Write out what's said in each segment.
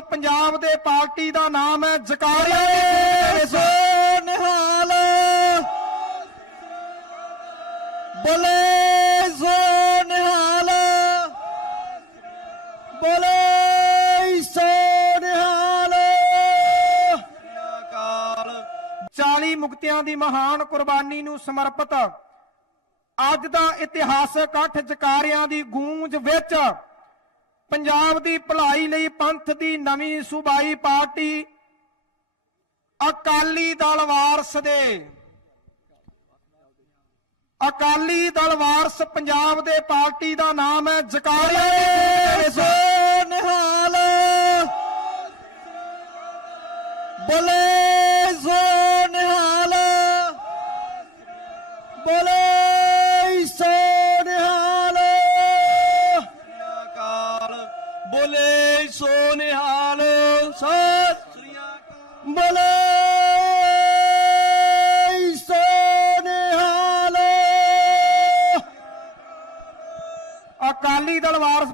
ਪੰਜਾਬ ਦੇ ਪਾਰਟੀ ਦਾ ਨਾਮ ਹੈ ਜਕਾਰਿਆਂ। ਸੋ ਨਿਹਾਲ। ਬੋਲੇ ਸੋ ਨਿਹਾਲ। ਬੋਲੇ ਸੋ ਨਿਹਾਲ। ਅਕਾਲ 40 ਮੁਕਤਿਆਂ ਦੀ ਮਹਾਨ ਕੁਰਬਾਨੀ ਨੂੰ ਸਮਰਪਿਤ ਅੱਜ ਦਾ ਇਤਿਹਾਸਕ ਇਕੱਠ ਜਕਾਰਿਆਂ ਦੀ ਗੂੰਜ ਵਿੱਚ ਪੰਜਾਬ ਦੀ ਭਲਾਈ ਲਈ ਪੰਥ ਦੀ ਨਵੀਂ ਸੂਬਾਈ ਪਾਰਟੀ। ਅਕਾਲੀ ਦਲ ਵਾਰਸ ਦੇ। ਅਕਾਲੀ ਦਲ ਵਾਰਸ ਪੰਜਾਬ ਦੇ ਪਾਰਟੀ ਦਾ ਨਾਮ ਹੈ ਜਕਾਰਿਆਂ ਸੋ ਨਿਹਾਲ ਬੋਲੇ ਸੋ ਨਿਹਾਲ। ਬੋਲੇ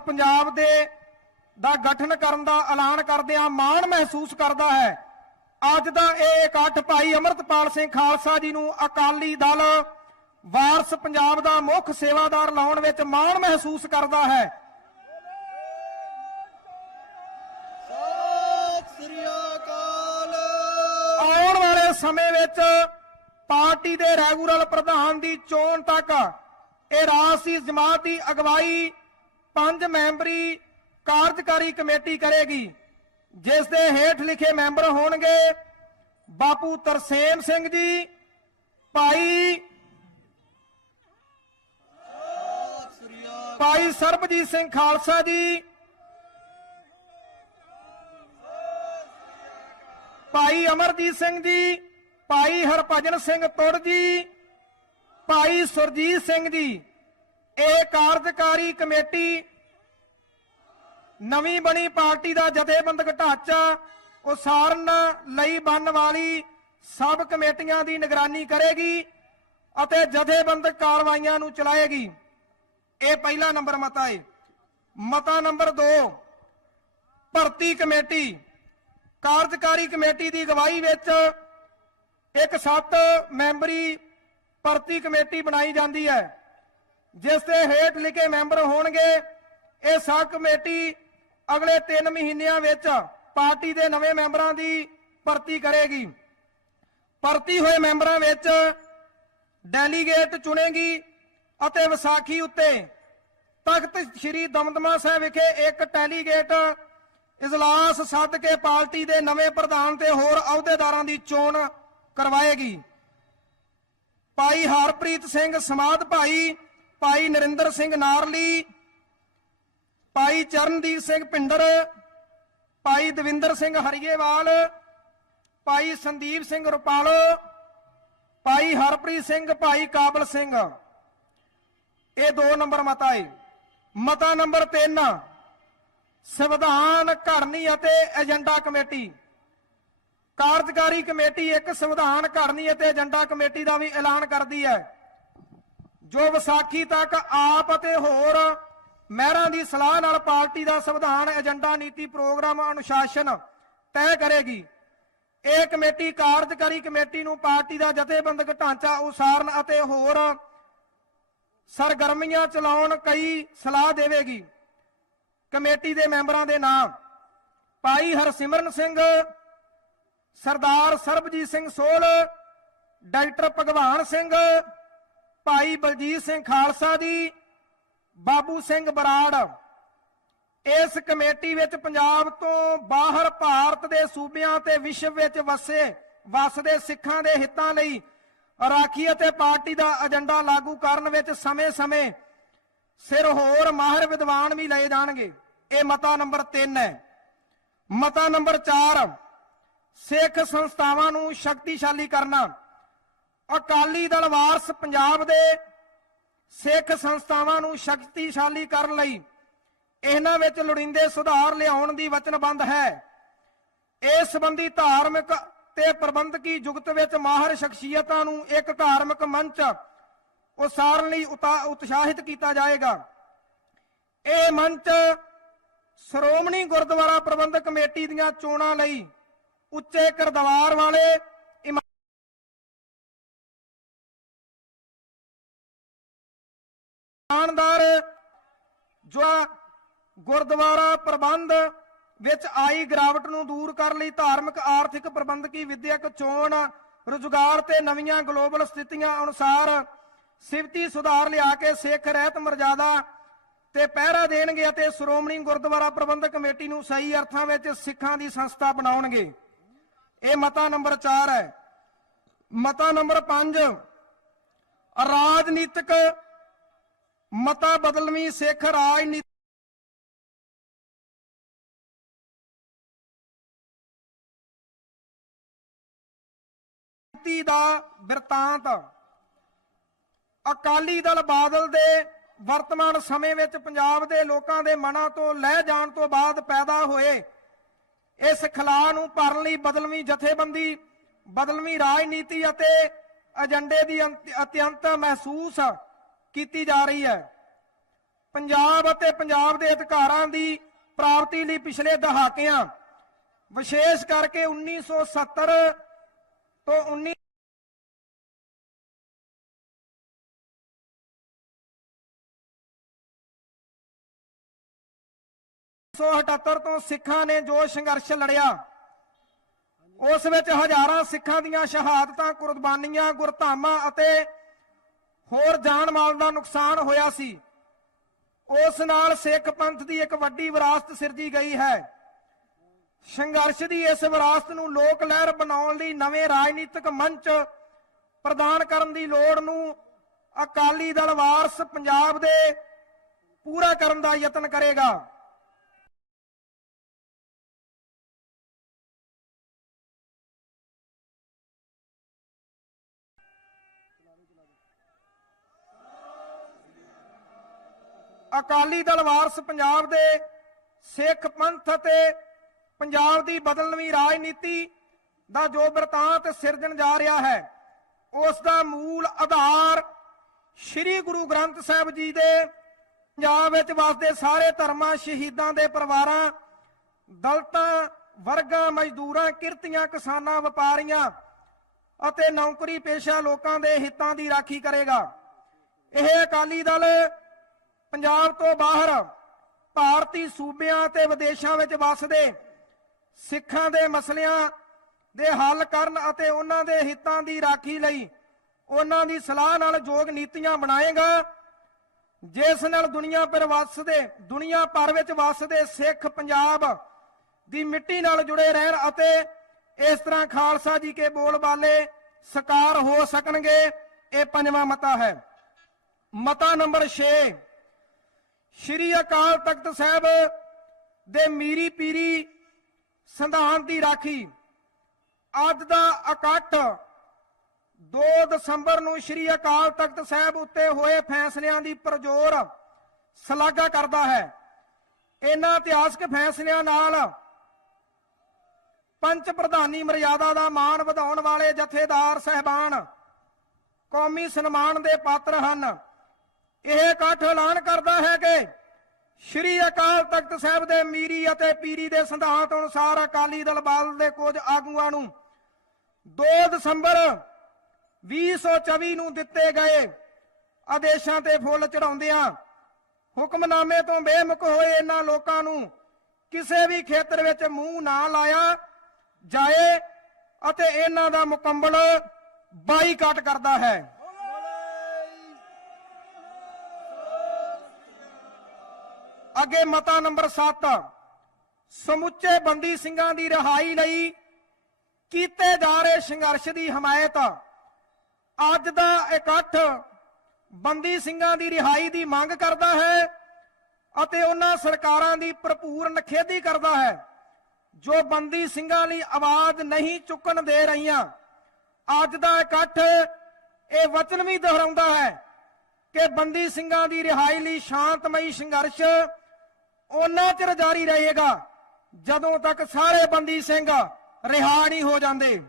ਪੰਜਾਬ ਦੇ ਦਾ ਗਠਨ ਕਰਨ ਦਾ ਐਲਾਨ ਕਰਦਿਆਂ ਮਾਣ ਮਹਿਸੂਸ ਕਰਦਾ ਹੈ। ਅੱਜ ਦਾ ਇਹ ਇਕੱਠ ਭਾਈ ਅਮਰਤਪਾਲ ਸਿੰਘ ਖਾਲਸਾ ਜੀ ਨੂੰ ਅਕਾਲੀ ਦਲ ਵਾਰਸ ਪੰਜਾਬ ਦਾ ਮੁੱਖ ਸੇਵਾਦਾਰ ਲਾਉਣ ਵਿੱਚ ਮਾਣ ਮਹਿਸੂਸ ਕਰਦਾ ਹੈ। ਆਉਣ ਵਾਲੇ ਸਮੇਂ ਵਿੱਚ ਪਾਰਟੀ ਦੇ ਰੈਗੂਲਰ ਪ੍ਰਧਾਨ ਦੀ ਚੋਣ ਤੱਕ ਇਹ ਰਾਜਸੀ ਜਮਾਤ ਦੀ ਅਗਵਾਈ ਪੰਜ ਮੈਂਬਰੀ ਕਾਰਜਕਾਰੀ ਕਮੇਟੀ ਕਰੇਗੀ, ਜਿਸ ਦੇ ਹੇਠ ਲਿਖੇ ਮੈਂਬਰ ਹੋਣਗੇ ਬਾਪੂ ਤਰਸੇਮ ਸਿੰਘ ਜੀ, ਭਾਈ ਭਾਈ ਸਰਬਜੀਤ ਸਿੰਘ ਖਾਲਸਾ ਜੀ, ਭਾਈ ਅਮਰਜੀਤ ਸਿੰਘ ਜੀ, ਭਾਈ ਹਰਭਜਨ ਸਿੰਘ ਤੁਰ ਜੀ, ਭਾਈ ਸੁਰਜੀਤ ਸਿੰਘ ਜੀ। ਇਹ ਕਾਰਜਕਾਰੀ ਕਮੇਟੀ ਨਵੀਂ ਬਣੀ ਪਾਰਟੀ ਦਾ ਜਥੇਬੰਦਕ ਢਾਂਚਾ ਉਸਾਰਨ ਲਈ ਬਣਨ ਵਾਲੀ ਸਭ ਕਮੇਟੀਆਂ ਦੀ ਨਿਗਰਾਨੀ ਕਰੇਗੀ ਅਤੇ ਜਥੇਬੰਦਕ ਕਾਰਵਾਈਆਂ ਨੂੰ ਚਲਾਏਗੀ। ਇਹ ਪਹਿਲਾ ਨੰਬਰ ਮਤਾ ਹੈ ਮਤਾ ਨੰਬਰ 2 ਭਰਤੀ ਕਮੇਟੀ। ਕਾਰਜਕਾਰੀ ਕਮੇਟੀ ਦੀ ਅਗਵਾਈ ਵਿੱਚ ਇੱਕ ਸੱਤ ਮੈਂਬਰੀ ਭਰਤੀ ਕਮੇਟੀ ਬਣਾਈ ਜਾਂਦੀ ਹੈ। ਜਿਸ ਦੇ ਹੇਠ ਲਿਖੇ ਮੈਂਬਰ ਹੋਣਗੇ, ਇਹ ਸਬ ਕਮੇਟੀ ਅਗਲੇ 3 ਮਹੀਨਿਆਂ ਵਿੱਚ ਪਾਰਟੀ ਦੇ ਨਵੇਂ ਮੈਂਬਰਾਂ ਦੀ ਭਰਤੀ ਕਰੇਗੀ। ਭਰਤੀ ਹੋਏ ਮੈਂਬਰਾਂ ਵਿੱਚ ਡੈਲੀਗੇਟ ਚੁਣੇਗੀ ਅਤੇ ਵਿਸਾਖੀ ਉੱਤੇ ਤਖਤ ਸ੍ਰੀ ਦਮਦਮਾ ਸਾਹਿਬ ਵਿਖੇ ਇੱਕ ਡੈਲੀਗੇਟ ਇਜਲਾਸ ਸੱਦ ਕੇ ਪਾਰਟੀ ਦੇ ਨਵੇਂ ਪ੍ਰਧਾਨ ਤੇ ਹੋਰ ਅਹੁਦੇਦਾਰਾਂ ਦੀ ਚੋਣ ਕਰਵਾਏਗੀ। ਭਾਈ ਹਰਪ੍ਰੀਤ ਸਿੰਘ ਸਮਾਧ ਭਾਈ ਭਾਈ ਨਰਿੰਦਰ ਸਿੰਘ ਨਾਰਲੀ, ਭਾਈ ਚਰਨਦੀਪ ਸਿੰਘ ਭਿੰਡਰ ਭਾਈ ਦਵਿੰਦਰ ਸਿੰਘ ਹਰੀਏਵਾਲ, ਭਾਈ ਸੰਦੀਪ ਸਿੰਘ ਰੁਪਾਲੋ, ਭਾਈ ਹਰਪ੍ਰੀਤ ਸਿੰਘ, ਭਾਈ ਕਾਬਲ ਸਿੰਘ। ਇਹ ਦੋ ਨੰਬਰ ਮਤਾ ਹੈ ਮਤਾ ਨੰਬਰ 3 ਸੰਵਿਧਾਨ ਘੜਨੀ ਅਤੇ ਏਜੰਡਾ ਕਮੇਟੀ। ਕਾਰਜਕਾਰੀ ਕਮੇਟੀ ਇੱਕ ਸੰਵਿਧਾਨ ਘੜਨੀ ਅਤੇ ਏਜੰਡਾ ਕਮੇਟੀ ਦਾ ਵੀ ਐਲਾਨ ਕਰਦੀ ਹੈ। ਜੋ ਵਿਸਾਖੀ ਤੱਕ ਆਪ ਅਤੇ ਹੋਰ ਮਹਿਰਾਂ ਦੀ ਸਲਾਹ ਨਾਲ ਪਾਰਟੀ ਦਾ ਸੰਵਿਧਾਨ, ਏਜੰਡਾ, ਨੀਤੀ, ਪ੍ਰੋਗਰਾਮ, ਅਨੁਸ਼ਾਸਨ ਤੈਅ ਕਰੇਗੀ। ਇਹ ਕਮੇਟੀ ਕਾਰਜਕਾਰੀ ਕਮੇਟੀ ਨੂੰ ਪਾਰਟੀ ਦਾ ਜਥੇਬੰਦਕ ਢਾਂਚਾ ਉਸਾਰਨ ਅਤੇ ਹੋਰ ਸਰਗਰਮੀਆਂ ਚਲਾਉਣ ਕਈ ਸਲਾਹ ਦੇਵੇਗੀ। ਕਮੇਟੀ ਦੇ ਮੈਂਬਰਾਂ ਦੇ ਨਾਮ ਭਾਈ ਹਰਸਿਮਰਨ ਸਿੰਘ, ਸਰਦਾਰ ਸਰਬਜੀਤ ਸਿੰਘ ਸੋਲ, ਡਾਕਟਰ ਭਗਵਾਨ ਸਿੰਘ ਭਾਈ ਬਲਜੀਤ ਸਿੰਘ ਖਾਲਸਾ ਜੀ ਬਾਬੂ ਸਿੰਘ ਬਰਾੜ। ਇਸ ਕਮੇਟੀ ਵਿੱਚ ਪੰਜਾਬ ਤੋਂ ਬਾਹਰ ਭਾਰਤ ਦੇ ਸੂਬਿਆਂ ਤੇ ਵਿਸ਼ਵ ਵਿੱਚ ਵਸੇ, ਵਸਦੇ ਸਿੱਖਾਂ ਦੇ ਹਿੱਤਾਂ ਲਈ ਰਾਖੀ ਅਤੇ ਪਾਰਟੀ ਦਾ ਏਜੰਡਾ ਲਾਗੂ ਕਰਨ ਵਿੱਚ ਸਮੇਂ-ਸਮੇਂ ਸਿਰ ਹੋਰ ਮਾਹਿਰ ਵਿਦਵਾਨ ਵੀ ਲਏ ਜਾਣਗੇ। ਇਹ ਮਤਾ ਨੰਬਰ 3 ਹੈ। ਮਤਾ ਨੰਬਰ 4 ਸਿੱਖ ਸੰਸਥਾਵਾਂ ਨੂੰ ਸ਼ਕਤੀਸ਼ਾਲੀ ਕਰਨਾ। ਅਕਾਲੀ ਦਲ ਵਾਰਸ ਪੰਜਾਬ ਦੇ ਸਿੱਖ ਸੰਸਥਾਵਾਂ ਨੂੰ ਸ਼ਕਤੀਸ਼ਾਲੀ ਕਰਨ ਲਈ ਇਹਨਾਂ ਵਿੱਚ ਲੋੜੀਂਦੇ ਸੁਧਾਰ ਲਿਆਉਣ ਦੀ ਵਚਨਬੰਦ ਹੈ। ਇਸ ਸੰਬੰਧੀ ਧਾਰਮਿਕ ਤੇ ਪ੍ਰਬੰਧਕੀ ਜੁਗਤ ਵਿੱਚ ਮਾਹਰ ਸ਼ਖਸੀਅਤਾਂ ਨੂੰ ਇੱਕ ਧਾਰਮਿਕ ਮੰਚ ਉਸਾਰਨ ਲਈ ਉਤਾ- ਉਤਸ਼ਾਹਿਤ ਕੀਤਾ ਜਾਏਗਾ। ਇਹ ਮੰਚ ਸ਼੍ਰੋਮਣੀ ਗੁਰਦੁਆਰਾ ਪ੍ਰਬੰਧਕ ਕਮੇਟੀ ਦੀਆਂ ਚੋਣਾਂ ਲਈ ਉੱਚੇ ਕਿਰਦਾਰ ਵਾਲੇ ਇਮਾ- ਜੋ ਗੁਰਦੁਆਰਾ ਪ੍ਰਬੰਧ ਵਿੱਚ ਆਈ ਗਿਰਾਵਟ ਨੂੰ ਦੂਰ ਕਰਨ ਲਈ ਧਾਰਮਿਕ ਆਰਥਿਕ ਪ੍ਰਬੰਧਕੀ ਵਿਦਿਅਕ ਚੋਣ ਰੁਜ਼ਗਾਰ ਤੇ ਨਵੀਆਂ ਗਲੋਬਲ ਸਥਿਤੀਆਂ ਅਨੁਸਾਰ ਸਿਵਤੀ ਸੁਧਾਰ ਲਿਆ ਕੇ ਸਿੱਖ ਰਹਿਤ ਮਰਜ਼ਾਦਾ ਤੇ ਪਹਿਰਾ ਦੇਣਗੇ ਅਤੇ ਸ਼੍ਰੋਮਣੀ ਗੁਰਦੁਆਰਾ ਪ੍ਰਬੰਧਕ ਕਮੇਟੀ ਨੂੰ ਸਹੀ ਅਰਥਾਂ ਵਿੱਚ ਸਿੱਖਾਂ ਦੀ ਸੰਸਥਾ ਬਣਾਉਣਗੇ। ਇਹ ਮਤਾ ਨੰਬਰ 4 ਹੈ। ਮਤਾ ਨੰਬਰ 5 ਰਾਜਨੀਤਿਕ ਮਤਾ ਬਦਲਵੀਂ ਸਿੱਖ ਰਾਜਨੀਤੀ ਨੀਤੀ ਦਾ ਬਿਰਤਾਂਤ। ਅਕਾਲੀ ਦਲ ਬਾਦਲ ਦੇ ਵਰਤਮਾਨ ਸਮੇਂ ਵਿੱਚ ਪੰਜਾਬ ਦੇ ਲੋਕਾਂ ਦੇ ਮਨਾਂ ਤੋਂ ਲਹਿ ਜਾਣ ਤੋਂ ਬਾਅਦ ਪੈਦਾ ਹੋਏ। ਇਸ ਖਲਾਅ ਨੂੰ ਭਰਨ ਲਈ ਬਦਲਵੀਂ ਜਥੇਬੰਦੀ, ਬਦਲਵੀਂ ਰਾਜਨੀਤੀ ਅਤੇ ਏਜੰਡੇ ਦੀ ਅਤਿਅੰਤ ਮਹਿਸੂਸ ਕੀਤੀ ਜਾ ਰਹੀ ਹੈ। ਪੰਜਾਬ ਅਤੇ ਪੰਜਾਬ ਦੇ ਅਧਿਕਾਰਾਂ ਦੀ ਪ੍ਰਾਪਤੀ ਲਈ ਪਿਛਲੇ ਦਹਾਕਿਆਂ ਵਿਸ਼ੇਸ਼ ਕਰਕੇ 1970 ਤੋਂ 19 1978 ਤੋਂ ਸਿੱਖਾਂ ਨੇ ਜੋ ਸੰਘਰਸ਼ ਲੜਿਆ, ਉਸ ਵਿੱਚ ਹਜ਼ਾਰਾਂ ਸਿੱਖਾਂ ਦੀਆਂ ਸ਼ਹਾਦਤਾਂ, ਕੁਰਬਾਨੀਆਂ, ਗੁਰਧਾਮਾਂ ਅਤੇ ਹੋਰ ਜਾਨ ਮਾਲ ਦਾ ਨੁਕਸਾਨ ਹੋਇਆ ਸੀ। ਉਸ ਨਾਲ ਸਿੱਖ ਪੰਥ ਦੀ ਇੱਕ ਵੱਡੀ ਵਿਰਾਸਤ ਸਿਰਜੀ ਗਈ ਹੈ। ਸੰਘਰਸ਼ ਦੀ ਇਸ ਵਿਰਾਸਤ ਨੂੰ ਲੋਕ ਲਹਿਰ ਬਣਾਉਣ ਲਈ ਨਵੇਂ ਰਾਜਨੀਤਿਕ ਮੰਚ ਪ੍ਰਦਾਨ ਕਰਨ ਦੀ ਲੋੜ ਨੂੰ ਅਕਾਲੀ ਦਲ ਵਾਰਸ ਪੰਜਾਬ ਦੇ ਪੂਰਾ ਕਰਨ ਦਾ ਯਤਨ ਕਰੇਗਾ। ਅਕਾਲੀ ਦਲ ਵਾਰਸ ਪੰਜਾਬ ਦੇ ਸਿੱਖ ਪੰਥ ਅਤੇ ਪੰਜਾਬ ਦੀ ਬਦਲਵੀਂ ਰਾਜਨੀਤੀ ਦਾ ਜੋ ਬਿਰਤਾਂਤ ਸਿਰਜਣ ਜਾ ਰਿਹਾ ਹੈ, ਉਸ ਦਾ ਮੂਲ ਆਧਾਰ ਸ੍ਰੀ ਗੁਰੂ ਗ੍ਰੰਥ ਸਾਹਿਬ ਜੀ ਦੇ ਪੰਜਾਬ ਵਿੱਚ ਵਸਦੇ ਸਾਰੇ ਧਰਮਾਂ, ਸ਼ਹੀਦਾਂ ਦੇ ਪਰਿਵਾਰਾਂ, ਦਲਤਾਂ ਵਰਗਾਂ, ਮਜ਼ਦੂਰਾਂ, ਕਿਰਤੀਆਂ, ਕਿਸਾਨਾਂ, ਵਪਾਰੀਆਂ ਅਤੇ ਨੌਕਰੀ ਪੇਸ਼ਾ ਲੋਕਾਂ ਦੇ ਹਿੱਤਾਂ ਦੀ ਰਾਖੀ ਕਰੇਗਾ। ਇਹ ਅਕਾਲੀ ਦਲ ਪੰਜਾਬ ਤੋਂ ਬਾਹਰ ਭਾਰਤੀ ਸੂਬਿਆਂ ਤੇ ਵਿਦੇਸ਼ਾਂ ਵਿੱਚ ਵੱਸਦੇ ਸਿੱਖਾਂ ਦੇ ਮਸਲਿਆਂ ਦੇ ਹੱਲ ਕਰਨ ਅਤੇ ਉਹਨਾਂ ਦੇ ਹਿੱਤਾਂ ਦੀ ਰਾਖੀ ਲਈ ਉਹਨਾਂ ਦੀ ਸਲਾਹ ਨਾਲ ਯੋਗ ਨੀਤੀਆਂ ਬਣਾਏਗਾ, ਜਿਸ ਨਾਲ ਦੁਨੀਆ ਪਰ ਵੱਸਦੇ, ਦੁਨੀਆ ਭਰ ਵਿੱਚ ਵੱਸਦੇ ਸਿੱਖ ਪੰਜਾਬ ਦੀ ਮਿੱਟੀ ਨਾਲ ਜੁੜੇ ਰਹਿਣ ਅਤੇ ਇਸ ਤਰ੍ਹਾਂ ਖਾਲਸਾ ਜੀ ਕੇ ਬੋਲ ਬਾਲੇ ਸਕਾਰ ਹੋ ਸਕਣਗੇ, ਇਹ ਪੰਜਵਾਂ ਮਤਾ ਹੈ। ਮਤਾ ਨੰਬਰ 6 ਸ਼੍ਰੀ ਅਕਾਲ ਤਖਤ ਸਾਹਿਬ ਦੇ ਮੀਰੀ ਪੀਰੀ ਸੰਵਿਧਾਨ ਦੀ ਰਾਖੀ। ਅੱਜ ਦਾ ਇਕੱਠ 2 ਦਸੰਬਰ ਨੂੰ ਸ਼੍ਰੀ ਅਕਾਲ ਤਖਤ ਸਾਹਿਬ ਉੱਤੇ ਹੋਏ ਫੈਸਲਿਆਂ ਦੀ ਪ੍ਰਜੋਰ ਸ਼ਲਾਘਾ ਕਰਦਾ ਹੈ। ਇਹਨਾਂ ਇਤਿਹਾਸਕ ਫੈਸਲਿਆਂ ਨਾਲ ਪੰਚ ਪ੍ਰਧਾਨੀ ਮਰਿਆਦਾ ਦਾ ਮਾਣ ਵਧਾਉਣ ਵਾਲੇ ਜਥੇਦਾਰ, ਸਹਿਬਾਨ, ਕੌਮੀ ਸਨਮਾਨ ਦੇ ਪਾਤਰ ਹਨ। ਇਹ ਇਕੱਠ ਐਲਾਨ ਕਰਦਾ ਹੈ ਕਿ ਸ਼੍ਰੀ ਅਕਾਲ ਤਖਤ ਸਾਹਿਬ ਦੇ ਮੀਰੀ ਅਤੇ ਪੀਰੀ ਦੇ ਸਿਧਾਂਤ ਅਨੁਸਾਰ ਅਕਾਲੀ ਦਲ ਬਾਦਲ ਦੇ ਕੁਝ ਆਗੂਆਂ ਨੂੰ 2 ਦਸੰਬਰ 2024 ਨੂੰ ਦਿੱਤੇ ਗਏ ਆਦੇਸ਼ਾਂ ਤੇ ਫੁੱਲ ਚੜਾਉਂਦਿਆਂ ਹੁਕਮਨਾਮੇ ਤੋਂ ਬੇਮੁਖ ਹੋਏ ਇਹਨਾਂ ਲੋਕਾਂ ਨੂੰ ਕਿਸੇ ਵੀ ਖੇਤਰ ਵਿੱਚ ਮੂੰਹ ਨਾ ਲਾਇਆ ਜਾਏ ਅਤੇ ਇਹਨਾਂ ਦਾ ਮੁਕੰਮਲ ਬਾਈਕਾਟ ਕਰਦਾ ਹੈ। ਅੱਗੇ ਮਤਾ ਨੰਬਰ 7 ਸਮੁੱਚੇ ਬੰਦੀ ਸਿੰਘਾਂ ਦੀ ਰਿਹਾਈ ਲਈ ਕੀਤੇ ਜਾ ਰਹੇ ਸੰਘਰਸ਼ ਦੀ ਹਮਾਇਤ। ਅੱਜ ਦਾ ਇਕੱਠ ਬੰਦੀ ਸਿੰਘਾਂ ਦੀ ਰਿਹਾਈ ਦੀ ਮੰਗ ਕਰਦਾ ਹੈ ਅਤੇ ਉਹਨਾਂ ਸਰਕਾਰਾਂ ਦੀ ਭਰਪੂਰ ਨਖੇਦੀ ਕਰਦਾ ਹੈ। ਜੋ ਬੰਦੀ ਸਿੰਘਾਂ ਲਈ ਆਵਾਜ਼ ਨਹੀਂ ਚੁੱਕਣ ਦੇ ਰਹੀਆਂ, ਅੱਜ ਦਾ ਇਕੱਠ ਇਹ ਵਚਨ ਵੀ ਦੁਹਰਾਉਂਦਾ ਹੈ ਕਿ ਬੰਦੀ ਸਿੰਘਾਂ ਦੀ ਰਿਹਾਈ ਲਈ ਸ਼ਾਂਤਮਈ ਸੰਘਰਸ਼ ਉਹਨਾਂ ਚਿਰ ਜਾਰੀ ਰਹੇਗਾ, ਜਦੋਂ ਤੱਕ ਸਾਰੇ ਬੰਦੀ ਸਿੰਘ ਰਿਹਾ ਨਹੀਂ ਹੋ ਜਾਂਦੇ।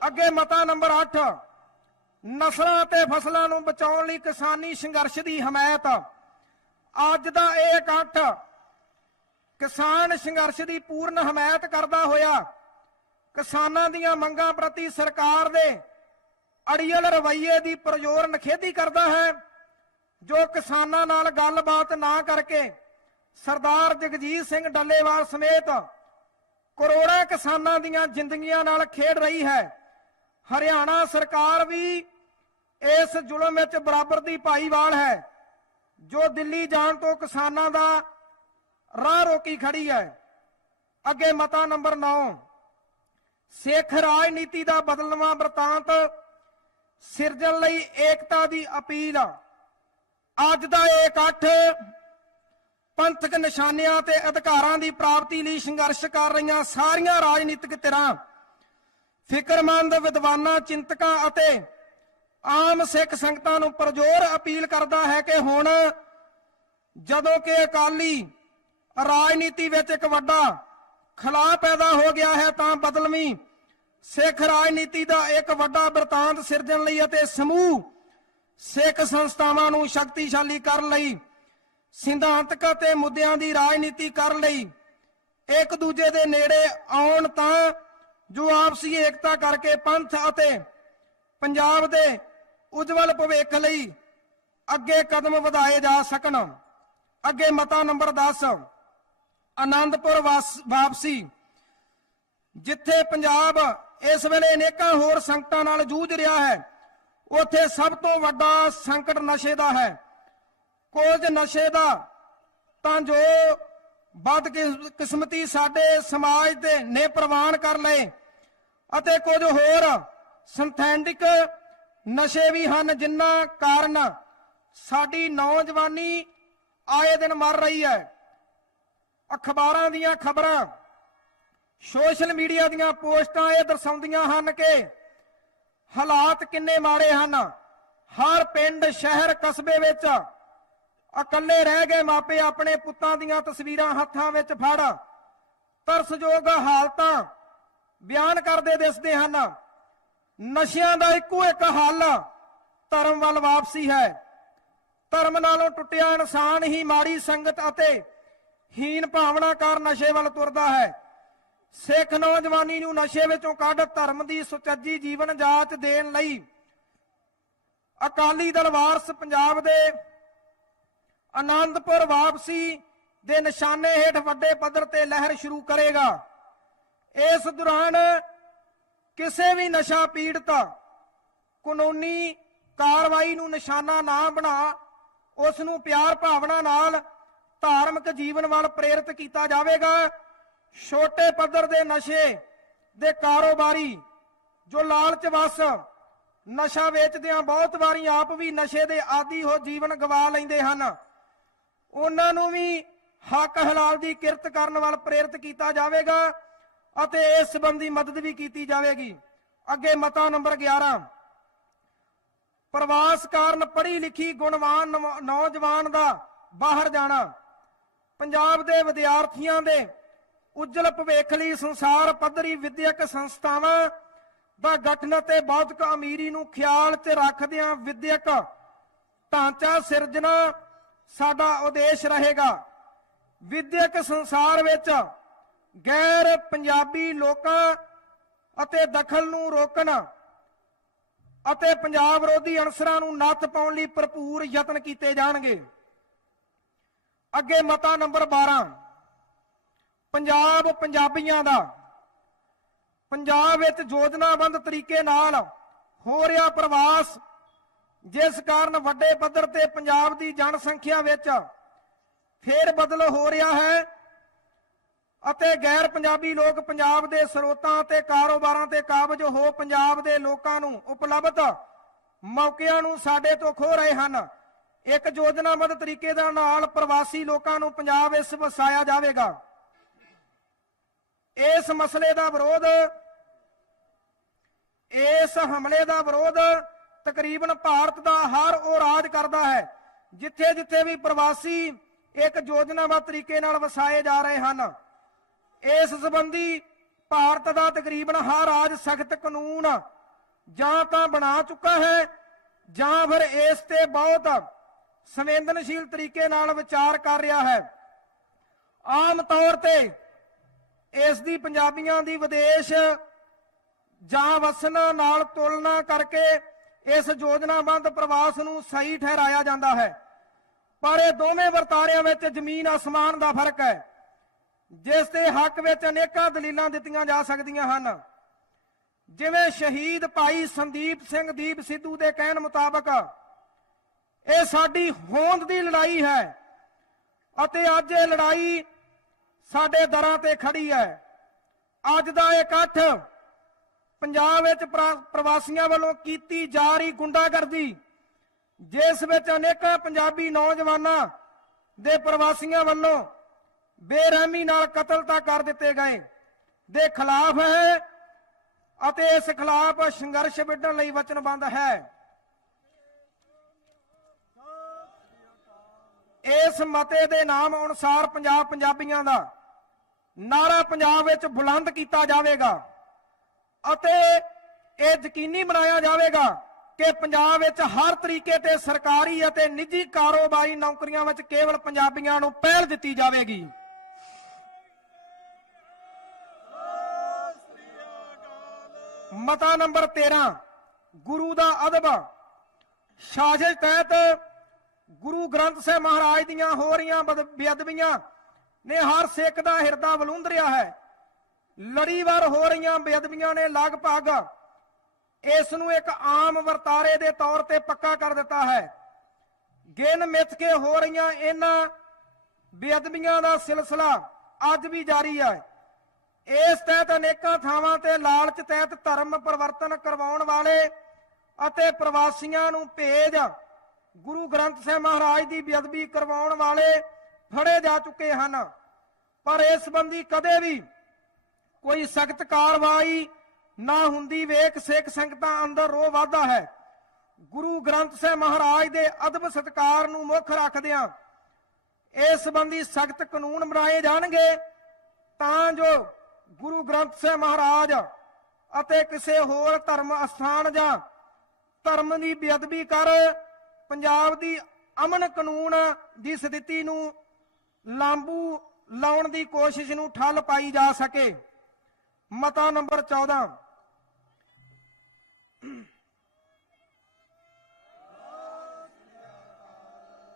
ਅੱਗੇ ਮਤਾ ਨੰਬਰ 8 ਨਸਲਾਂ ਤੇ ਫਸਲਾਂ ਨੂੰ ਬਚਾਉਣ ਲਈ ਕਿਸਾਨੀ ਸੰਘਰਸ਼ ਦੀ ਹਮਾਇਤ। ਅੱਜ ਦਾ ਇਹ ਇਕੱਠ ਕਿਸਾਨ ਸੰਘਰਸ਼ ਦੀ ਪੂਰਨ ਹਮਾਇਤ ਕਰਦਾ ਹੋਇਆ ਕਿਸਾਨਾਂ ਦੀਆਂ ਮੰਗਾਂ ਪ੍ਰਤੀ ਸਰਕਾਰ ਦੇ ਅੜੀਅਲ ਰਵੱਈਏ ਦੀ ਪ੍ਰਯੋਰ ਨਖੇਧੀ ਕਰਦਾ ਹੈ, ਜੋ ਕਿਸਾਨਾਂ ਨਾਲ ਗੱਲਬਾਤ ਨਾ ਕਰਕੇ ਸਰਦਾਰ ਜਗਜੀਤ ਸਿੰਘ ਡੱਲੇਵਾਲ ਸਮੇਤ ਕਰੋੜਾਂ ਕਿਸਾਨਾਂ ਦੀਆਂ ਜ਼ਿੰਦਗੀਆਂ ਨਾਲ ਖੇਡ ਰਹੀ ਹੈ। ਹਰਿਆਣਾ ਸਰਕਾਰ ਵੀ ਇਸ ਜ਼ੁਲਮ ਵਿੱਚ ਬਰਾਬਰ ਦੀ ਭਾਈਵਾਲ ਹੈ, ਜੋ ਦਿੱਲੀ ਜਾਣ ਤੋਂ ਕਿਸਾਨਾਂ ਦਾ ਰਾਹ ਰੋਕੀ ਖੜੀ ਹੈ। ਅੱਗੇ ਮਤਾ ਨੰਬਰ 9 ਸਿੱਖ ਰਾਜਨੀਤੀ ਦਾ ਬਦਲਵਾਂ ਵਰਤਾਂਤ ਸਿਰਜਣ ਲਈ ਏਕਤਾ ਦੀ ਅਪੀਲ ਆ। ਅੱਜ ਦਾ ਇਹ ਇਕੱਠ ਪੰਥਕ ਨਿਸ਼ਾਨਿਆਂ ਤੇ ਅਧਿਕਾਰਾਂ ਦੀ ਪ੍ਰਾਪਤੀ ਲਈ ਸੰਘਰਸ਼ ਕਰ ਰਹੀਆਂ ਸਾਰੀਆਂ ਰਾਜਨੀਤਿਕ ਧਿਰਾਂ, ਫਿਕਰਮੰਦ ਵਿਦਵਾਨਾਂ, ਚਿੰਤਕਾਂ ਅਤੇ ਆਮ ਸਿੱਖ ਸੰਗਤਾਂ ਨੂੰ ਪਰਜ਼ੋਰ ਅਪੀਲ ਕਰਦਾ ਹੈ ਕਿ ਹੁਣ ਜਦੋਂ ਕਿ ਅਕਾਲੀ ਰਾਜਨੀਤੀ ਵਿੱਚ ਇੱਕ ਵੱਡਾ ਖਲਾ ਪੈਦਾ ਹੋ ਗਿਆ ਹੈ ਤਾਂ ਬਦਲਵੀਂ ਸਿੱਖ ਰਾਜਨੀਤੀ ਦਾ ਇੱਕ ਵੱਡਾ ਬਿਰਤਾਂਤ ਸਿਰਜਣ ਲਈ ਅਤੇ ਸਮੂਹ ਸਿੱਖ ਸੰਸਥਾਵਾਂ ਨੂੰ ਸ਼ਕਤੀਸ਼ਾਲੀ ਕਰਨ ਲਈ, ਸਿਧਾਂਤਕ ਅਤੇ ਮੁੱਦਿਆਂ ਦੀ ਰਾਜਨੀਤੀ ਕਰਨ ਲਈ ਇੱਕ ਦੂਜੇ ਦੇ ਨੇੜੇ ਆਉਣ ਤਾਂ ਜੋ ਆਪਸੀ ਏਕਤਾ ਕਰਕੇ ਪੰਥ ਅਤੇ ਪੰਜਾਬ ਦੇ ਉਜਵਲ ਭਵਿੱਖ ਲਈ ਅੱਗੇ ਕਦਮ ਵਧਾਏ ਜਾ ਸਕਣ। ਅੱਗੇ ਮਤਾ ਨੰਬਰ 10 ਆਨੰਦਪੁਰ ਵਾਸ- ਵਾਪਸੀ, ਜਿੱਥੇ ਪੰਜਾਬ ਇਸ ਵੇਲੇ ਅਨੇਕਾਂ ਹੋਰ ਸੰਕਟਾਂ ਨਾਲ ਜੂਝ ਰਿਹਾ ਹੈ। ਉੱਥੇ ਸਭ ਤੋਂ ਵੱਡਾ ਸੰਕਟ ਨਸ਼ੇ ਦਾ ਹੈ। ਕੁਝ ਨਸ਼ੇ ਦਾ ਤਾਂ ਜੋ ਬਦ ਕਿਸਮਤੀ ਸਾਡੇ ਸਮਾਜ ਦੇ ਨੇ ਪ੍ਰਵਾਨ ਕਰ ਲਏ ਅਤੇ ਕੁਝ ਹੋਰ ਸਿੰਥੈਟਿਕ ਨਸ਼ੇ ਵੀ ਹਨ ਜਿਨ੍ਹਾਂ ਕਾਰਨ ਸਾਡੀ ਨੌਜਵਾਨੀ ਆਏ ਦਿਨ ਮਰ ਰਹੀ ਹੈ। ਅਖਬਾਰਾਂ ਦੀਆਂ ਖਬਰਾਂ ਸੋਸ਼ਲ ਮੀਡੀਆ ਦੀਆਂ ਪੋਸਟਾਂ ਇਹ ਦਰਸਾਉਂਦੀਆਂ ਹਨ ਕਿ ਹਾਲਾਤ ਕਿੰਨੇ ਮਾੜੇ ਹਨ। ਹਰ ਪਿੰਡ, ਸ਼ਹਿਰ, ਕਸਬੇ ਵਿੱਚ ਇਕੱਲੇ ਰਹਿ ਗਏ ਮਾਪੇ ਆਪਣੇ ਪੁੱਤਾਂ ਦੀਆਂ ਤਸਵੀਰਾਂ ਹੱਥਾਂ ਵਿੱਚ ਫੜ, ਤਰਸਯੋਗ ਹਾਲਤਾਂ ਬਿਆਨ ਕਰਦੇ ਦਿਸਦੇ ਹਨ। ਨਸ਼ਿਆਂ ਦਾ ਇੱਕੋ ਇੱਕ ਹੱਲ ਧਰਮ ਵੱਲ ਵਾਪਸੀ ਹੈ। ਧਰਮ ਨਾਲੋਂ ਟੁੱਟਿਆ ਇਨਸਾਨ ਹੀ ਮਾੜੀ ਸੰਗਤ ਅਤੇ ਹੀਨ ਭਾਵਨਾ ਕਾਰਨ ਨਸ਼ੇ ਵੱਲ ਤੁਰਦਾ ਹੈ। ਸਿੱਖ ਨੌਜਵਾਨੀ ਨੂੰ ਨਸ਼ੇ ਵਿੱਚੋਂ ਕੱਢ ਧਰਮ ਦੀ ਸੁਚੱਜੀ ਜੀਵਨ ਜਾਚ ਦੇਣ ਲਈ ਅਕਾਲੀ ਦਲ ਵਾਰਸ ਪੰਜਾਬ ਦੇ ਆਨੰਦਪੁਰ ਵਾਪਸੀ ਦੇ ਨਿਸ਼ਾਨੇ ਹੇਠ ਵੱਡੇ ਪੱਧਰ ਤੇ ਲਹਿਰ ਸ਼ੁਰੂ ਕਰੇਗਾ। ਇਸ ਦੌਰਾਨ ਕਿਸੇ ਵੀ ਨਸ਼ਾ ਪੀੜਤ ਕਾਨੂੰਨੀ ਕਾਰਵਾਈ ਨੂੰ ਨਿਸ਼ਾਨਾ ਨਾ ਬਣਾ ਉਸ ਨੂੰ ਪਿਆਰ ਭਾਵਨਾ ਨਾਲ ਧਾਰਮਿਕ ਜੀਵਨ ਵੱਲ ਪ੍ਰੇਰਿਤ ਕੀਤਾ ਜਾਵੇਗਾ। ਛੋਟੇ ਪੱਧਰ ਦੇ ਨਸ਼ੇ ਦੇ ਕਾਰੋਬਾਰੀ ਜੋ ਲਾਲਚ ਵਸ ਨਸ਼ਾ ਵੇਚਦਿਆਂ ਬਹੁਤ ਵਾਰੀ ਆਪ ਵੀ ਨਸ਼ੇ ਦੇ ਆਦੀ ਹੋ ਜੀਵਨ ਗਵਾ ਲੈਂਦੇ ਹਨ। ਉਹਨਾਂ ਨੂੰ ਵੀ ਹੱਕ ਹਲਾਲ ਦੀ ਕਿਰਤ ਕਰਨ ਵੱਲ ਪ੍ਰੇਰਿਤ ਕੀਤਾ ਜਾਵੇਗਾ ਅਤੇ ਇਸ ਸੰਬੰਧੀ ਮਦਦ ਵੀ ਕੀਤੀ ਜਾਵੇਗੀ। ਅੱਗੇ ਮਤਾ ਨੰਬਰ 11 ਪ੍ਰਵਾਸ ਕਾਰਨ ਪੜ੍ਹੀ ਲਿਖੀ ਗੁਣਵਾਨ ਨੌ- ਨੌਜਵਾਨ ਦਾ ਬਾਹਰ ਜਾਣਾ। ਪੰਜਾਬ ਦੇ ਵਿਦਿਆਰਥੀਆਂ ਦੇ ਉਜਲ ਭਵਿੱਖ ਲਈ ਸੰਸਾਰ ਪੱਧਰੀ ਵਿਦਿਅਕ ਸੰਸਥਾਵਾਂ ਦਾ ਗਠਨ ਅਤੇ ਬੌਧਿਕ ਅਮੀਰੀ ਨੂੰ ਖਿਆਲ 'ਚ ਰੱਖਦਿਆਂ ਵਿਦਿਅਕ ਢਾਂਚਾ ਸਿਰਜਣਾ ਸਾਡਾ ਉਦੇਸ਼ ਰਹੇਗਾ। ਵਿਦਿਅਕ ਸੰਸਾਰ ਵਿੱਚ ਗੈਰ ਪੰਜਾਬੀ ਲੋਕਾਂ ਅਤੇ ਦਖਲ ਨੂੰ ਰੋਕਣ ਅਤੇ ਪੰਜਾਬ ਵਿਰੋਧੀ ਅਨਸਰਾਂ ਨੂੰ ਨੱਥ ਪਾਉਣ ਲਈ ਭਰਪੂਰ ਯਤਨ ਕੀਤੇ ਜਾਣਗੇ। ਅੱਗੇ ਮਤਾ ਨੰਬਰ 12 ਪੰਜਾਬ ਪੰਜਾਬੀਆਂ ਦਾ। ਪੰਜਾਬ ਵਿੱਚ ਯੋਜਨਾਬੰਦ ਤਰੀਕੇ ਨਾਲ ਹੋ ਰਿਹਾ ਪ੍ਰਵਾਸ, ਜਿਸ ਕਾਰਨ ਵੱਡੇ ਪੱਧਰ ਤੇ ਪੰਜਾਬ ਦੀ ਜਨਸੰਖਿਆ ਵਿੱਚ ਫੇਰ ਬਦਲ ਹੋ ਰਿਹਾ ਹੈ ਅਤੇ ਗੈਰ ਪੰਜਾਬੀ ਲੋਕ ਪੰਜਾਬ ਦੇ ਸਰੋਤਾਂ ਤੇ ਕਾਰੋਬਾਰਾਂ ਤੇ ਕਾਬਜ ਹੋ ਪੰਜਾਬ ਦੇ ਲੋਕਾਂ ਨੂੰ ਉਪਲਬਧ ਮੌਕਿਆਂ ਨੂੰ ਸਾਡੇ ਤੋਂ ਖੋ ਰਹੇ ਹਨ। ਇੱਕ ਯੋਜਨਾਬੱਧ ਤਰੀਕੇ ਦੇ ਨਾਲ ਪ੍ਰਵਾਸੀ ਲੋਕਾਂ ਨੂੰ ਪੰਜਾਬ ਵਿੱਚ ਵਸਾਇਆ ਜਾਵੇਗਾ। ਇਸ ਮਸਲੇ ਦਾ ਵਿਰੋਧ, ਇਸ ਹਮਲੇ ਦਾ ਵਿਰੋਧ ਤਕਰੀਬਨ ਭਾਰਤ ਦਾ ਹਰ ਉਹ ਰਾਜ ਕਰਦਾ ਹੈ, ਜਿੱਥੇ ਜਿੱਥੇ ਵੀ ਪ੍ਰਵਾਸੀ ਇੱਕ ਯੋਜਨਾਬੱਧ ਤਰੀਕੇ ਨਾਲ ਵਸਾਏ ਜਾ ਰਹੇ ਹਨ। ਇਸ ਸੰਬੰਧੀ ਭਾਰਤ ਦਾ ਤਕਰੀਬਨ ਹਰ ਰਾਜ ਸਖਤ ਕਾਨੂੰਨ ਜਾਂ ਤਾਂ ਬਣਾ ਚੁੱਕਾ ਹੈ, ਜਾਂ ਫਿਰ ਇਸ ਤੇ ਬਹੁਤ ਸੰਵੇਦਨਸ਼ੀਲ ਤਰੀਕੇ ਨਾਲ ਵਿਚਾਰ ਕਰ ਰਿਹਾ ਹੈ। ਆਮ ਤੌਰ ਤੇ ਇਸ ਦੀ ਪੰਜਾਬੀਆਂ ਦੀ ਵਿਦੇਸ਼ ਜਾਂ ਵਸਣ ਨਾਲ ਤੁਲਨਾ ਕਰਕੇ ਇਸ ਯੋਜਨਾਬੰਦ ਪ੍ਰਵਾਸ ਨੂੰ ਸਹੀ ਠਹਿਰਾਇਆ ਜਾਂਦਾ ਹੈ। ਪਰ ਇਹ ਦੋਵੇਂ ਵਰਤਾਰਿਆਂ ਵਿੱਚ ਜ਼ਮੀਨ ਅਸਮਾਨ ਦਾ ਫ਼ਰਕ ਹੈ, ਜਿਸ ਦੇ ਹੱਕ ਵਿੱਚ ਅਨੇਕਾਂ ਦਲੀਲਾਂ ਦਿੱਤੀਆਂ ਜਾ ਸਕਦੀਆਂ ਹਨ। ਜਿਵੇਂ ਸ਼ਹੀਦ ਭਾਈ ਸੰਦੀਪ ਸਿੰਘ ਦੀਪ ਸਿੱਧੂ ਦੇ ਕਹਿਣ ਮੁਤਾਬਕ, ਇਹ ਸਾਡੀ ਹੋਂਦ ਦੀ ਲੜਾਈ ਹੈ ਅਤੇ ਅੱਜ ਇਹ ਲੜਾਈ ਸਾਡੇ ਦਰਾਂ ਤੇ ਖੜੀ ਹੈ। ਅੱਜ ਦਾ ਇਹ ਇਕੱਠ ਪੰਜਾਬ ਵਿੱਚ ਪ੍ਰਾ- ਪ੍ਰਵਾਸੀਆਂ ਵੱਲੋਂ ਕੀਤੀ ਜਾ ਰਹੀ ਗੁੰਡਾਗਰਦੀ, ਜਿਸ ਵਿੱਚ ਅਨੇਕਾਂ ਪੰਜਾਬੀ ਨੌਜਵਾਨਾਂ ਦੇ ਪ੍ਰਵਾਸੀਆਂ ਵੱਲੋਂ ਬੇਰਹਿਮੀ ਨਾਲ ਕਤਲ ਤਾਂ ਕਰ ਦਿੱਤੇ ਗਏ। ਦੇ ਖਿਲਾਫ ਹੈ ਅਤੇ ਇਸ ਖਿਲਾਫ ਸੰਘਰਸ਼ ਵਿੱਢਣ ਲਈ ਵਚਨਬੱਧ ਹੈ। ਇਸ ਮਤੇ ਦੇ ਨਾਮ ਅਨੁਸਾਰ ਪੰਜਾਬ ਪੰਜਾਬੀਆਂ ਦਾ ਨਾਰਾ ਪੰਜਾਬ ਵਿੱਚ ਬੁਲੰਦ ਕੀਤਾ ਜਾਵੇਗਾ ਅਤੇ ਇਹ ਯਕੀਨੀ ਬਣਾਇਆ ਜਾਵੇਗਾ ਕਿ ਪੰਜਾਬ ਵਿੱਚ ਹਰ ਤਰੀਕੇ ਤੇ ਸਰਕਾਰੀ ਅਤੇ ਨਿੱਜੀ ਕਾਰੋਬਾਰੀ ਨੌਕਰੀਆਂ ਵਿੱਚ ਕੇਵਲ ਪੰਜਾਬੀਆਂ ਨੂੰ ਪਹਿਲ ਦਿੱਤੀ ਜਾਵੇਗੀ। ਮਤਾ ਨੰਬਰ 13 ਗੁਰੂ ਦਾ ਅਦਬ। ਸਾਜ਼ਿਸ਼ ਤਹਿਤ ਗੁਰੂ ਗ੍ਰੰਥ ਸਾਹਿਬ ਮਹਾਰਾਜ ਦੀਆਂ ਹੋ ਰਹੀਆਂ ਬਦ- ਬੇਅਦਬੀਆਂ ਨੇ ਹਰ ਸਿੱਖ ਦਾ ਹਿਰਦਾ ਬਲੂੰਦਰਿਆ ਹੈ। ਲੜੀਵਾਰ ਹੋ ਰਹੀਆਂ ਬੇਅਦਬੀਆਂ ਨੇ ਲਗਭਗ ਇਸ ਨੂੰ ਇੱਕ ਆਮ ਵਰਤਾਰੇ ਦੇ ਤੌਰ ਤੇ ਪੱਕਾ ਕਰ ਦਿੱਤਾ ਹੈ। ਗਿਣ ਮਿੱਥ ਕੇ ਹੋ ਰਹੀਆਂ ਇਹਨਾਂ ਬੇਅਦਬੀਆਂ ਦਾ ਸਿਲਸਿਲਾ ਅੱਜ ਵੀ ਜਾਰੀ ਹੈ। ਇਸ ਤਹਿਤ ਅਨੇਕਾਂ ਥਾਵਾਂ ਤੇ ਲਾਲਚ ਤਹਿਤ ਧਰਮ ਪਰਿਵਰਤਨ ਕਰਵਾਉਣ ਵਾਲੇ ਅਤੇ ਪ੍ਰਵਾਸੀਆਂ ਨੂੰ ਭੇਜ ਗੁਰੂ ਗ੍ਰੰਥ ਸਾਹਿਬ ਮਹਾਰਾਜ ਦੀ ਬੇਅਦਬੀ ਕਰਵਾਉਣ ਵਾਲੇ ਫੜੇ ਜਾ ਚੁੱਕੇ ਹਨ। ਪਰ ਇਸ ਸੰਬੰਧੀ ਕਦੇ ਵੀ ਕੋਈ ਸਖਤ ਕਾਰਵਾਈ ਨਾ ਹੁੰਦੀ। ਵੇਖ ਸਿੱਖ ਸੰਗਤਾਂ ਅੰਦਰ ਰੋਹ ਵਾਧਾ ਹੈ। ਗੁਰੂ ਗ੍ਰੰਥ ਸਾਹਿਬ ਮਹਾਰਾਜ ਦੇ ਅਦਬ ਸਤਕਾਰ ਨੂੰ ਮੁੱਖ ਰੱਖਦਿਆਂ ਇਸ ਸੰਬੰਧੀ ਸਖਤ ਕਾਨੂੰਨ ਬਣਾਏ ਜਾਣਗੇ, ਤਾਂ ਜੋ ਗੁਰੂ ਗ੍ਰੰਥ ਸਾਹਿਬ ਮਹਾਰਾਜ ਅਤੇ ਕਿਸੇ ਹੋਰ ਧਰਮ ਅਸਥਾਨ ਜਾਂ ਧਰਮ ਦੀ ਬੇਅਦਬੀ ਕਰ ਪੰਜਾਬ ਦੀ ਅਮਨ ਕਾਨੂੰਨ ਦੀ ਸਥਿਤੀ ਨੂੰ ਲਾਂਬੂ ਲਾਉਣ ਦੀ ਕੋਸ਼ਿਸ਼ ਨੂੰ ਠੱਲ ਪਾਈ ਜਾ ਸਕੇ। ਮਤਾ ਨੰਬਰ 14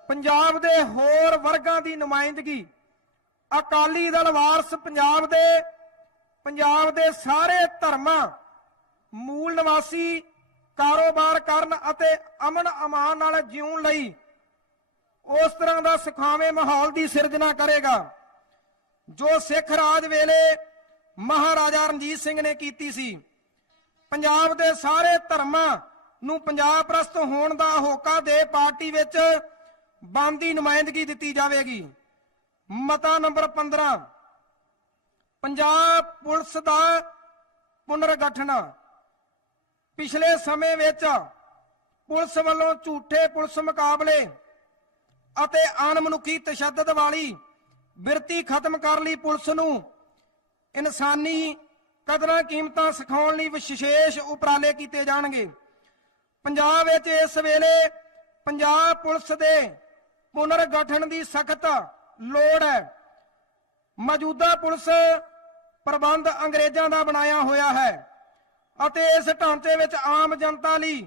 ਪੰਜਾਬ ਦੇ ਹੋਰ ਵਰਗਾਂ ਦੀ ਨੁਮਾਇੰਦਗੀ। ਅਕਾਲੀ ਦਲ ਵਾਰਸ ਪੰਜਾਬ ਦੇ ਪੰਜਾਬ ਦੇ ਸਾਰੇ ਧਰਮਾਂ, ਮੂਲ ਨਿਵਾਸੀ, ਕਾਰੋਬਾਰ ਕਰਨ ਅਤੇ ਅਮਨ ਅਮਾਨ ਨਾਲ ਜਿਉਣ ਲਈ ਉਸ ਤਰ੍ਹਾਂ ਦਾ ਸੁਖਾਵੇਂ ਮਾਹੌਲ ਦੀ ਸਿਰਜਣਾ ਕਰੇਗਾ, ਜੋ ਸਿੱਖ ਰਾਜ ਵੇਲੇ ਮਹਾਰਾਜਾ ਰਣਜੀਤ ਸਿੰਘ ਨੇ ਕੀਤੀ ਸੀ। ਪੰਜਾਬ ਦੇ ਸਾਰੇ ਧਰਮਾਂ ਨੂੰ ਪੰਜਾਬ ਪ੍ਰਸਤ ਹੋਣ ਦਾ ਹੋਕਾ ਦੇ ਪਾਰਟੀ ਵਿੱਚ ਬੰਦੀ ਨੁਮਾਇੰਦਗੀ ਦਿੱਤੀ ਜਾਵੇਗੀ। ਮਤਾ ਨੰਬਰ 15 ਪੰਜਾਬ ਪੁਲਿਸ ਦਾ ਪੁਨਰਗਠਨ। ਪਿਛਲੇ ਸਮੇਂ ਵਿੱਚ ਪੁਲਿਸ ਵੱਲੋਂ ਝੂਠੇ ਪੁਲਿਸ ਮੁਕਾਬਲੇ ਅਤੇ ਅਣਮਨੁੱਖੀ ਤਸ਼ੱਦਦ ਵਾਲੀ ਬਿਰਤੀ ਖਤਮ ਕਰਨ ਲਈ ਪੁਲਿਸ ਨੂੰ। ਇਨਸਾਨੀ ਕਦਰਾਂ ਕੀਮਤਾਂ ਸਿਖਾਉਣ ਲਈ ਵਿਸ਼ੇਸ਼ ਉਪਰਾਲੇ ਕੀਤੇ ਜਾਣਗੇ। ਪੰਜਾਬ ਵਿੱਚ ਇਸ ਵੇਲੇ ਪੰਜਾਬ ਪੁਲਿਸ ਦੇ ਪੁਨਰਗਠਨ ਦੀ ਸਖਤ ਲੋੜ ਹੈ। ਮੌਜੂਦਾ ਪੁਲਿਸ ਪ੍ਰਬੰਧ ਅੰਗਰੇਜ਼ਾਂ ਦਾ ਬਣਾਇਆ ਹੋਇਆ ਹੈ ਅਤੇ ਇਸ ਢਾਂਚੇ ਵਿੱਚ ਆਮ ਜਨਤਾ ਲਈ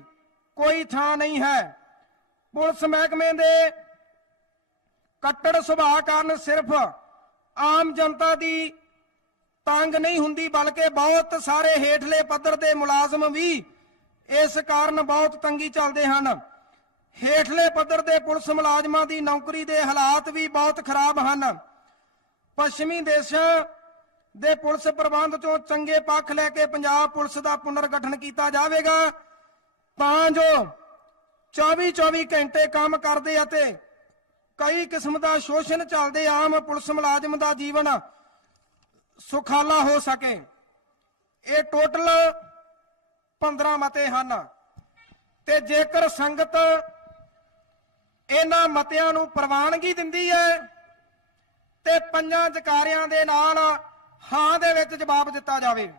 ਕੋਈ ਥਾਂ ਨਹੀਂ ਹੈ। ਪੁਲਿਸ ਮਹਿਕਮੇ ਦੇ ਕੱਟੜ ਸੁਭਾਅ ਕਾਰਨ ਸਿਰਫ ਆਮ ਜਨਤਾ ਦੀ ਤੰਗ ਨਹੀਂ ਹੁੰਦੀ, ਬਲਕਿ ਬਹੁਤ ਸਾਰੇ ਹੇਠਲੇ ਪੱਧਰ ਦੇ ਮੁਲਾਜ਼ਮ ਵੀ ਇਸ ਕਾਰਨ ਬਹੁਤ ਤੰਗੀ ਚੱਲਦੇ ਹਨ। ਹੇਠਲੇ ਪੱਧਰ ਦੇ ਪੁਲਿਸ ਮੁਲਾਜ਼ਮਾਂ ਦੀ ਨੌਕਰੀ ਦੇ ਹਾਲਾਤ ਵੀ ਬਹੁਤ ਖਰਾਬ ਹਨ। ਪੱਛਮੀ ਦੇਸ਼ਾਂ ਦੇ ਪੁਲਿਸ ਪ੍ਰਬੰਧ ਚੋਂ ਚੰਗੇ ਪੱਖ ਲੈ ਕੇ ਪੰਜਾਬ ਪੁਲਿਸ ਦਾ ਪੁਨਰਗਠਨ ਕੀਤਾ ਜਾਵੇਗਾ। ਤਾਂ ਜੋ 24-24 ਘੰਟੇ ਕੰਮ ਕਰਦੇ ਅਤੇ ਕਈ ਕਿਸਮ ਦਾ ਸ਼ੋਸ਼ਣ ਚੱਲਦੇ ਆਮ ਪੁਲਿਸ ਮੁਲਾਜ਼ਮ ਦਾ ਜੀਵਨ ਸੁਖਾਲਾ ਹੋ ਸਕੇ। ਇਹ ਟੋਟਲ 15 ਮਤੇ ਹਨ। ਤੇ ਜੇਕਰ ਸੰਗਤ ਇਹਨਾਂ ਮਤਿਆਂ ਨੂੰ ਪ੍ਰਵਾਨਗੀ ਦਿੰਦੀ ਹੈ, ਤੇ ਪੰਜਾਂ ਜਕਾਰਿਆਂ ਦੇ ਨਾਲ ਹਾਂ ਦੇ ਵਿੱਚ ਜਵਾਬ ਦਿੱਤਾ ਜਾਵੇ।